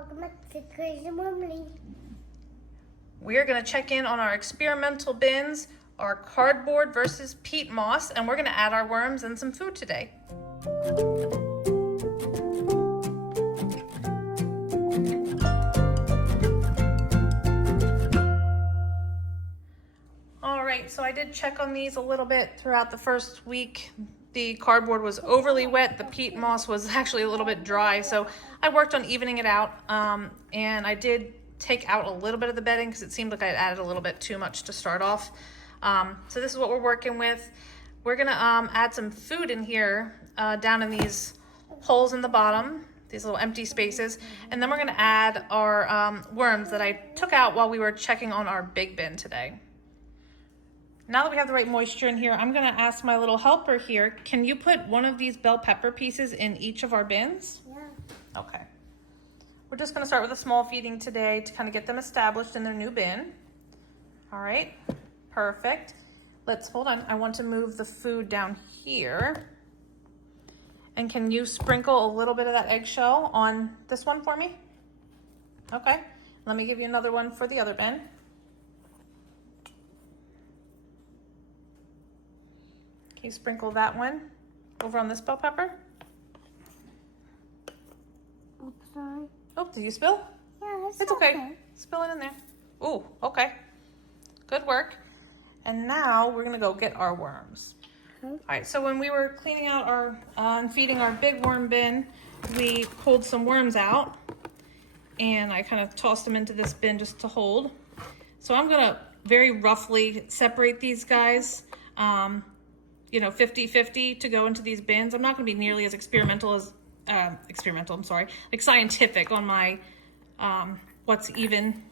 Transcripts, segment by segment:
Welcome back to Crazy Mommy. We're going to check in on our experimental bins, our cardboard versus peat moss, and we're going to add our worms and some food today. All right, so I did check on these a little bit throughout the first week. The cardboard was overly wet. The peat moss was actually a little bit dry, so I worked on evening it out, and I did take out a little bit of the bedding because it seemed like I had added a little bit too much to start off. So this is what we're working with. We're gonna add some food in here, down in these holes in the bottom, these little empty spaces, and then we're gonna add our worms that I took out while we were checking on our big bin today. Now that we have the right moisture in here, I'm gonna ask my little helper here, can you put one of these bell pepper pieces in each of our bins? Yeah. Okay. We're just gonna start with a small feeding today to kind of get them established in their new bin. All right, perfect. Hold on, I want to move the food down here. And can you sprinkle a little bit of that eggshell on this one for me? Okay, let me give you another one for the other bin. Can you sprinkle that one over on this bell pepper? Oops, sorry. Oh, did you spill? Yeah, It's okay. Spill it in there. Ooh, okay. Good work. And now we're gonna go get our worms. All right, so when we were cleaning out our, and feeding our big worm bin, we pulled some worms out and I kind of tossed them into this bin just to hold. So I'm gonna very roughly separate these guys, 50-50 to go into these bins. I'm not gonna be nearly as like scientific on my what's even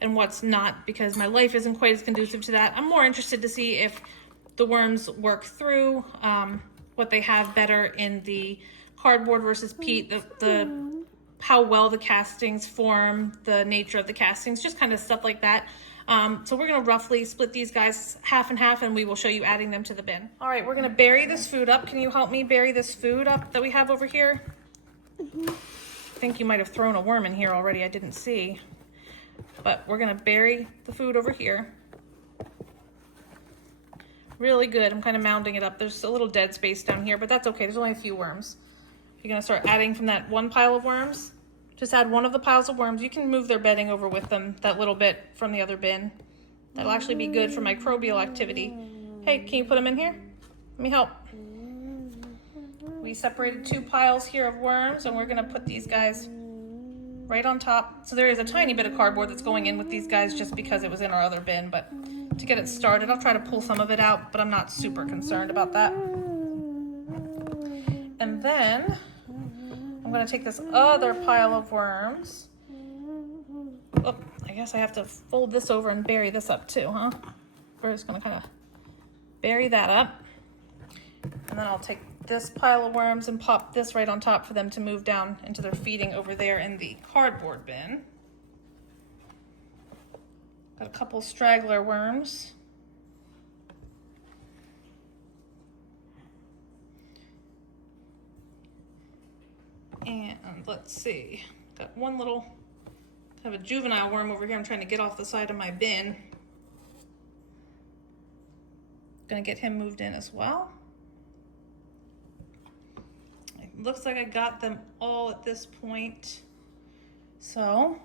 and what's not, because my life isn't quite as conducive to that. I'm more interested to see if the worms work through, what they have better in the cardboard versus peat, the how well the castings form, the nature of the castings, just kind of stuff like that. So we're gonna roughly split these guys half and half, and we will show you adding them to the bin. All right, we're gonna bury this food up. Can you help me bury this food up that we have over here? I think you might have thrown a worm in here already, I didn't see. But we're gonna bury the food over here. Really good, I'm kind of mounding it up. There's a little dead space down here, but that's okay, there's only a few worms. You're gonna start adding from that one pile of worms. Just add one of the piles of worms. You can move their bedding over with them, that little bit from the other bin. That'll actually be good for microbial activity. Hey, can you put them in here? Let me help. We separated 2 piles here of worms, and we're gonna put these guys right on top. So there is a tiny bit of cardboard that's going in with these guys just because it was in our other bin, but to get it started, I'll try to pull some of it out, but I'm not super concerned about that. And then I'm gonna take this other pile of worms. Oh, I guess I have to fold this over and bury this up too, huh? We're just gonna kind of bury that up. And then I'll take this pile of worms and pop this right on top for them to move down into their feeding over there in the cardboard bin. Got a couple straggler worms. And let's see, got one little, have a juvenile worm over here I'm trying to get off the side of my bin. Gonna get him moved in as well. It looks like I got them all at this point. So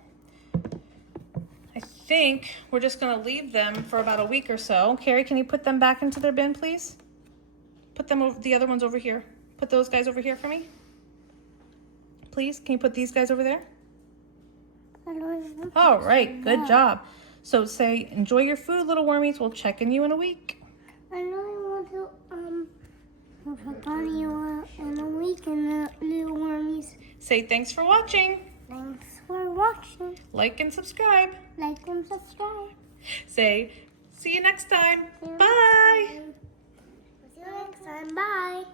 I think we're just gonna leave them for about a week or so. Carrie, can you put them back into their bin, please? Put them over, the other ones over here. Put those guys over here for me. Please, can you put these guys over there? All right, good job. So say, enjoy your food, little wormies. We'll check in you in a week. I know I want to check on you in a week, and little wormies. Say thanks for watching. Thanks for watching. Like and subscribe. Like and subscribe. Say, see you next time. Bye. See you next time. Bye.